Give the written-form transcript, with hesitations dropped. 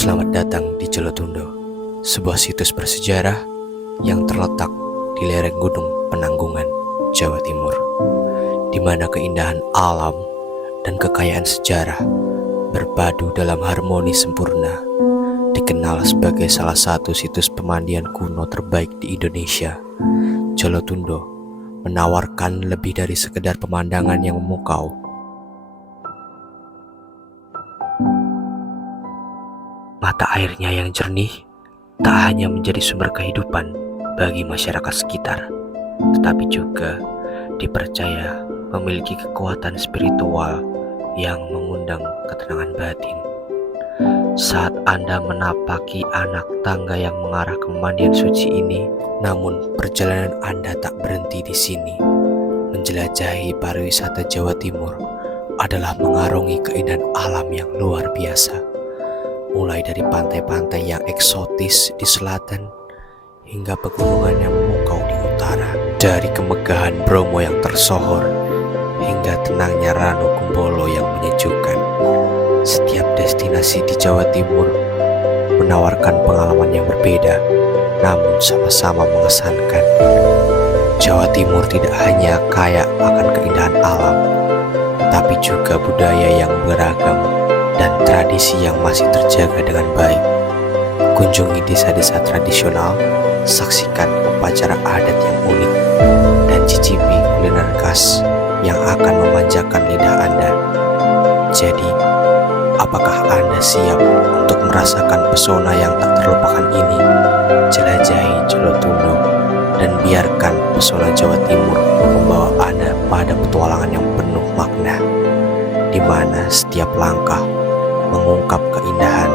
Selamat datang di Jolotundo, sebuah situs bersejarah yang terletak di lereng Gunung Penanggungan, Jawa Timur, di mana keindahan alam dan kekayaan sejarah berpadu dalam harmoni sempurna. Dikenal sebagai salah satu situs pemandian kuno terbaik di Indonesia, Jolotundo menawarkan lebih dari sekedar pemandangan yang memukau. Mata airnya yang jernih tak hanya menjadi sumber kehidupan bagi masyarakat sekitar, tetapi juga dipercaya memiliki kekuatan spiritual yang mengundang ketenangan batin. Saat Anda menapaki anak tangga yang mengarah ke pemandian suci ini, namun perjalanan Anda tak berhenti di sini. Menjelajahi pariwisata Jawa Timur adalah mengarungi keindahan alam yang luar biasa. Mulai dari pantai-pantai yang eksotis di selatan hingga pegunungan yang memukau di utara. Dari kemegahan Bromo yang tersohor hingga tenangnya Ranu Kumbolo yang menyejukkan. Setiap destinasi di Jawa Timur menawarkan pengalaman yang berbeda, namun sama-sama mengesankan. Jawa Timur tidak hanya kaya akan keindahan alam, tetapi juga budaya yang beragam dan tradisi yang masih terjaga dengan baik. Kunjungi desa-desa tradisional, saksikan upacara adat yang unik, dan cicipi kuliner khas yang akan memanjakan lidah Anda. Jadi, apakah Anda siap untuk merasakan pesona yang tak terlupakan ini? Jelajahi Jolotundo dan biarkan pesona Jawa Timur membawa Anda pada petualangan yang penuh makna, di mana setiap langkah mengungkap keindahan